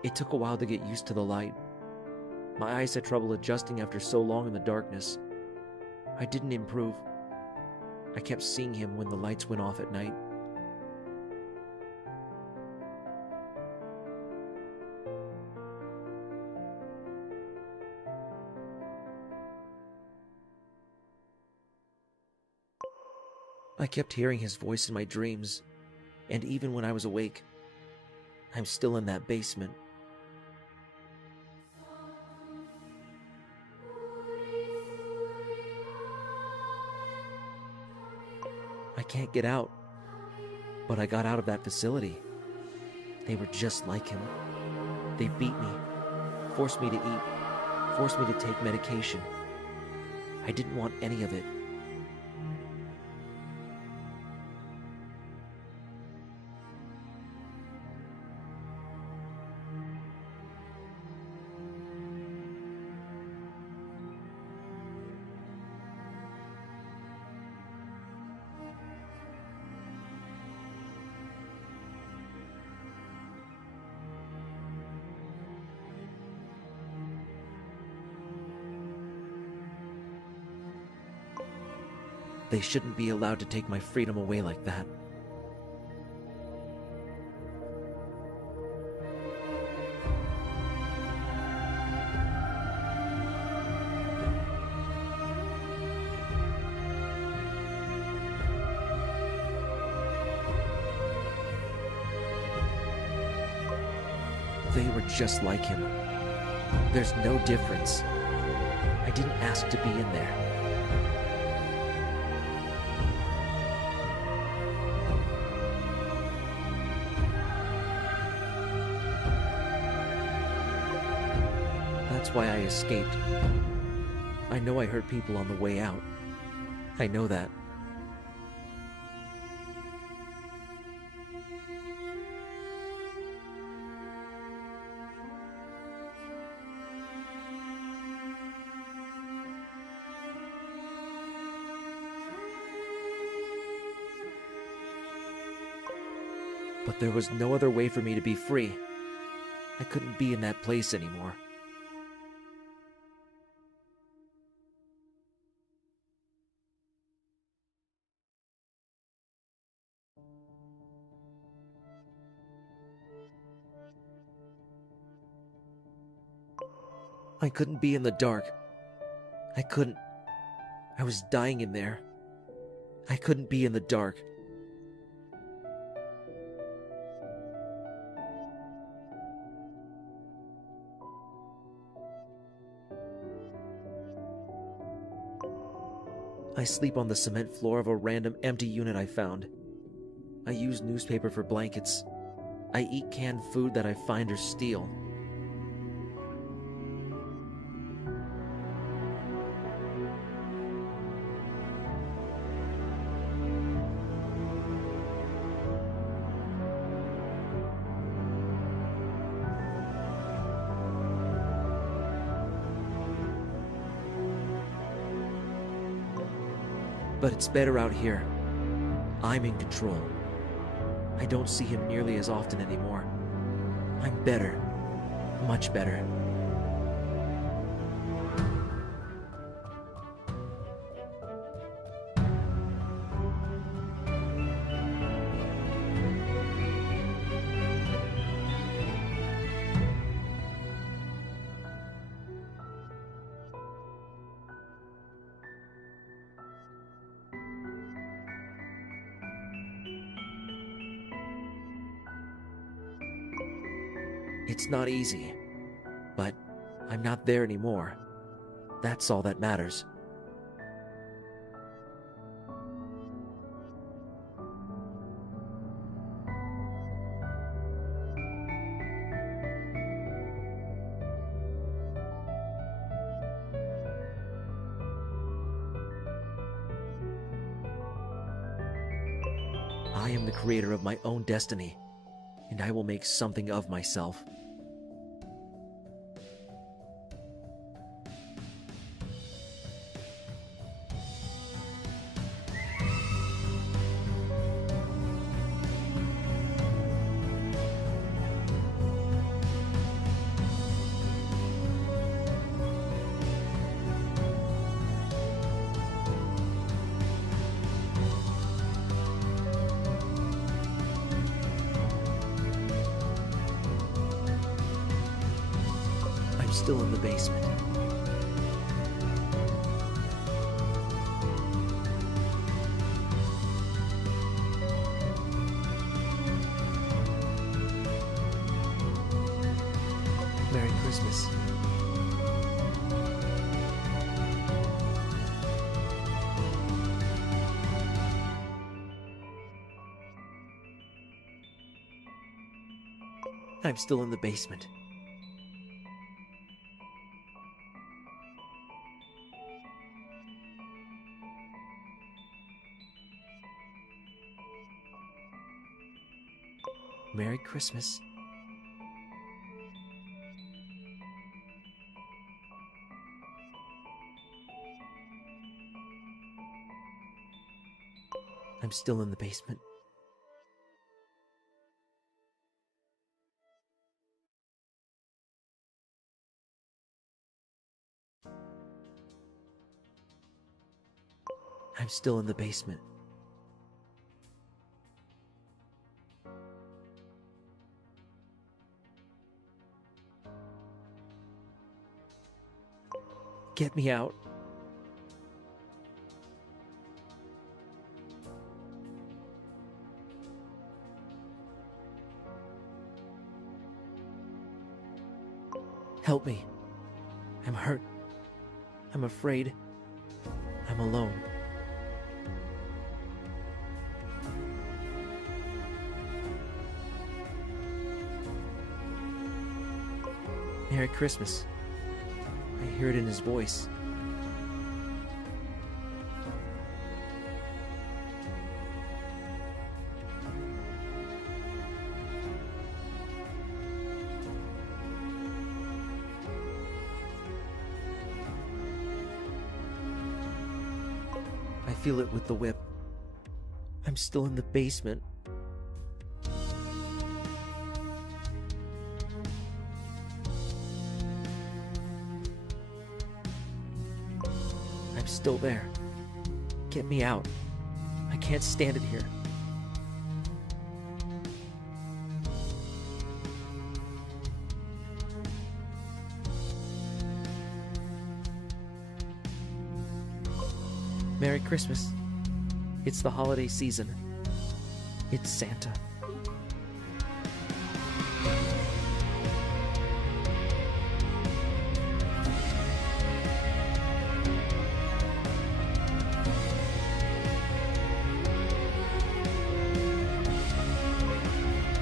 It took a while to get used to the light. My eyes had trouble adjusting after so long in the darkness. I didn't improve. I kept seeing him when the lights went off at night. I kept hearing his voice in my dreams, and even when I was awake. I'm still in that basement. I can't get out, but I got out of that facility. They were just like him. They beat me, forced me to eat, forced me to take medication. I didn't want any of it. They shouldn't be allowed to take my freedom away like that. They were just like him. There's no difference. I didn't ask to be in there. That's why I escaped. I know I hurt people on the way out. I know that. But there was no other way for me to be free. I couldn't be in that place anymore. I couldn't be in the dark. I couldn't. I was dying in there. I couldn't be in the dark. I sleep on the cement floor of a random empty unit I found. I use newspaper for blankets. I eat canned food that I find or steal. But it's better out here. I'm in control. I don't see him nearly as often anymore. I'm better. Much better. It's not easy, but I'm not there anymore. That's all that matters. I am the creator of my own destiny, and I will make something of myself. I'm still in the basement. Merry Christmas. I'm still in the basement. Merry Christmas. I'm still in the basement. I'm still in the basement. Get me out. Help me. I'm hurt. I'm afraid. I'm alone. Merry Christmas. I hear it in his voice. I feel it with the whip. I'm still in the basement. I'm still there. Get me out. I can't stand it here. Merry Christmas. It's the holiday season. It's Santa.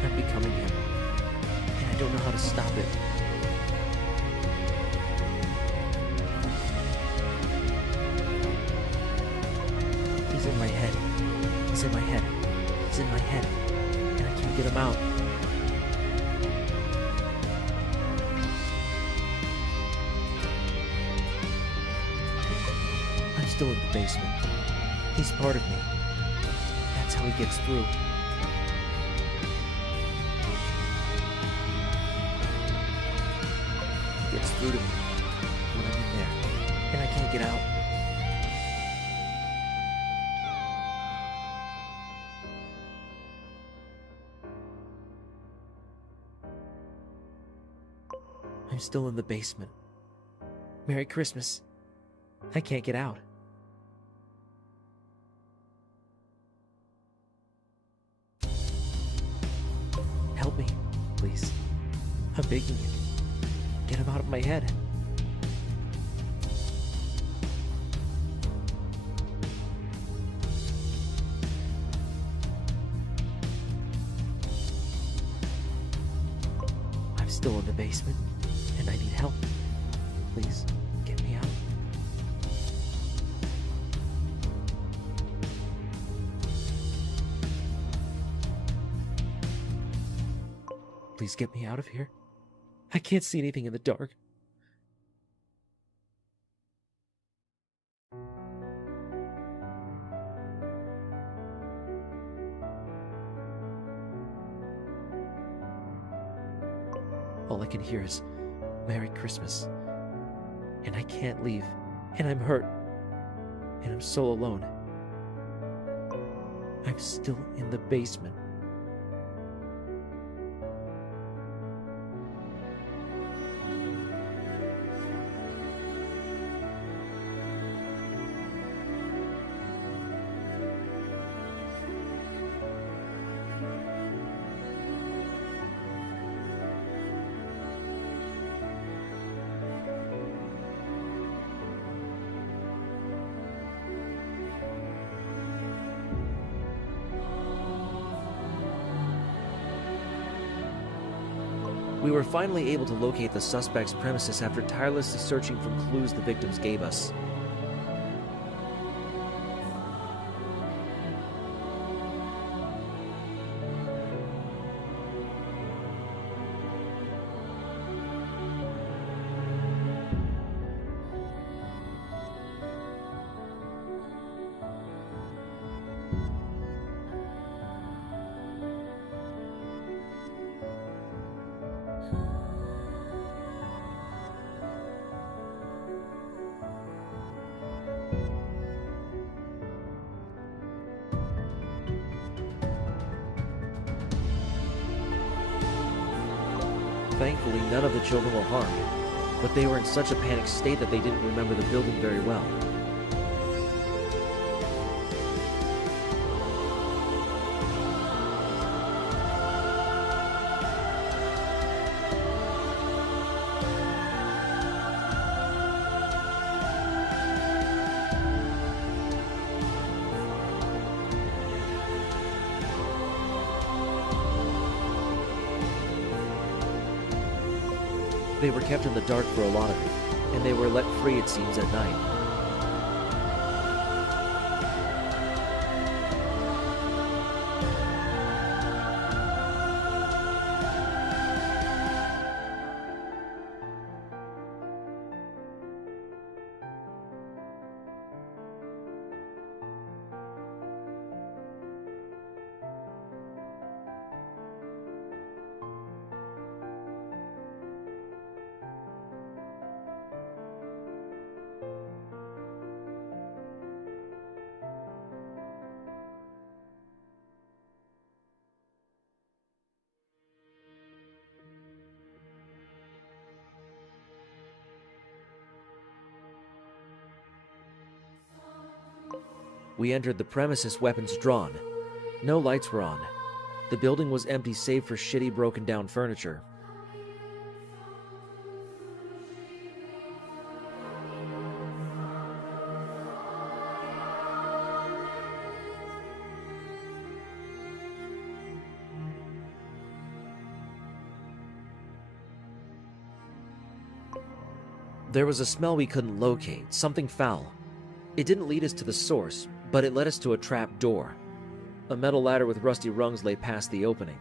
I'm becoming him, and I don't know how to stop it. He's in my head. He's in my head. He's in my head. And I can't get him out. I'm still in the basement. He's part of me. That's how he gets through. He gets through to me when I'm in there. And I can't get out. I'm still in the basement. Merry Christmas. I can't get out. Help me, please. I'm begging you. Get him out of my head. I'm still in the basement, and I need help. Please, get me out. Please get me out of here. I can't see anything in the dark. All I can hear is Merry Christmas. And I can't leave. And I'm hurt. And I'm so alone. I'm still in the basement. We were finally able to locate the suspect's premises after tirelessly searching for clues the victims gave us. Thankfully, none of the children were harmed, but they were in such a panicked state that they didn't remember the building very well. They were kept in the dark for a lot of it, and they were let free, it seems, at night. We entered the premises, weapons drawn. No lights were on. The building was empty save for shitty broken down furniture. There was a smell we couldn't locate, something foul. It didn't lead us to the source, but it led us to a trap door. A metal ladder with rusty rungs lay past the opening.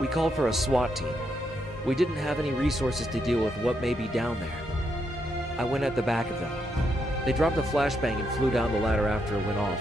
We called for a SWAT team. We didn't have any resources to deal with what may be down there. I went at the back of them. They dropped a flashbang and flew down the ladder after it went off.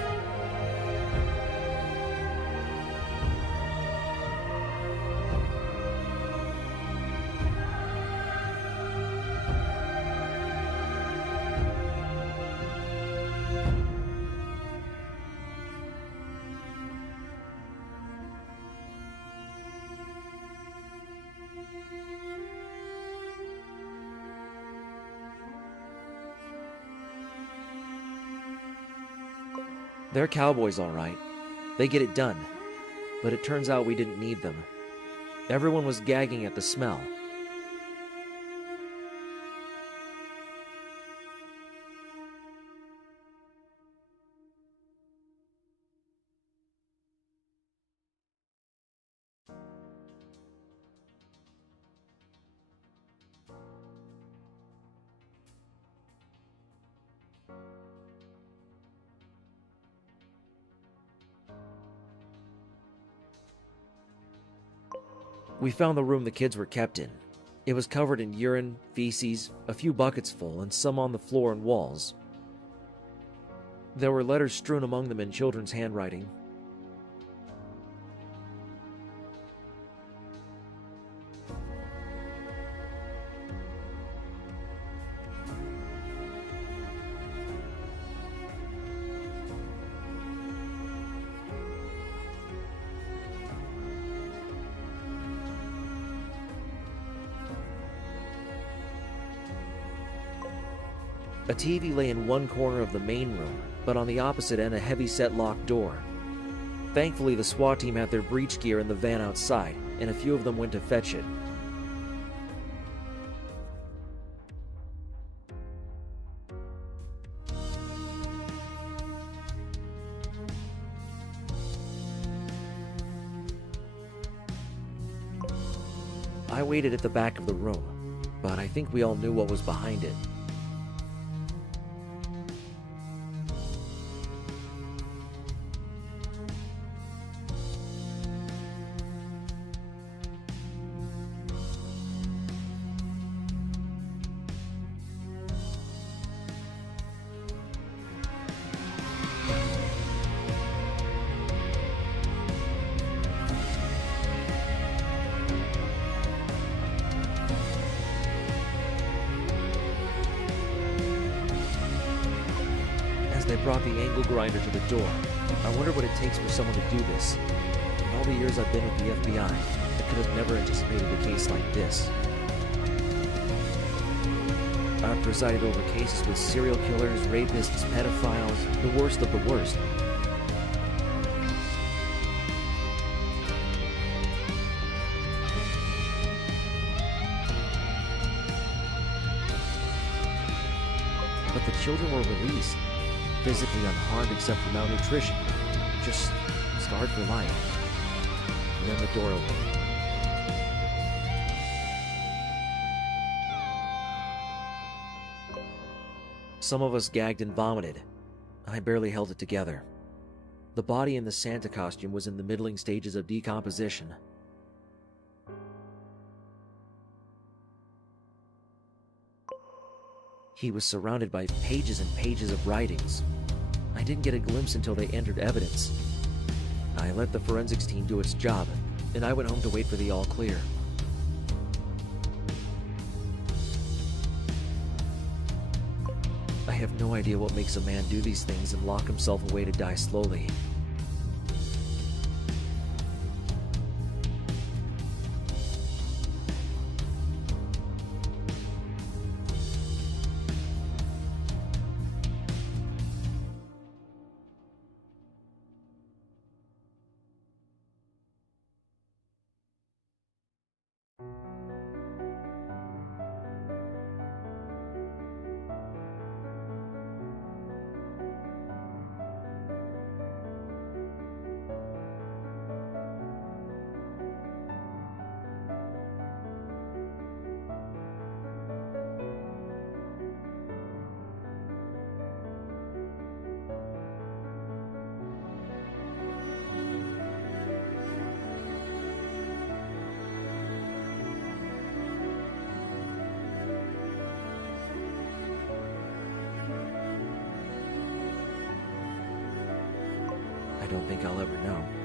They're cowboys, all right. They get it done. But it turns out we didn't need them. Everyone was gagging at the smell. We found the room the kids were kept in. It was covered in urine, feces, a few buckets full, and some on the floor and walls. There were letters strewn among them in children's handwriting. A TV lay in one corner of the main room, but on the opposite end a heavy-set locked door. Thankfully, the SWAT team had their breach gear in the van outside, and a few of them went to fetch it. I waited at the back of the room, but I think we all knew what was behind it. They brought the angle grinder to the door. I wonder what it takes for someone to do this. In all the years I've been with the FBI, I could have never anticipated a case like this. I've presided over cases with serial killers, rapists, pedophiles, the worst of the worst. But the children were released. Physically unharmed except for malnutrition, just scarred for life. And then the door opened. Some of us gagged and vomited. I barely held it together. The body in the Santa costume was in the middling stages of decomposition. He was surrounded by pages and pages of writings. I didn't get a glimpse until they entered evidence. I let the forensics team do its job, and I went home to wait for the all clear. I have no idea what makes a man do these things and lock himself away to die slowly. I don't think I'll ever know.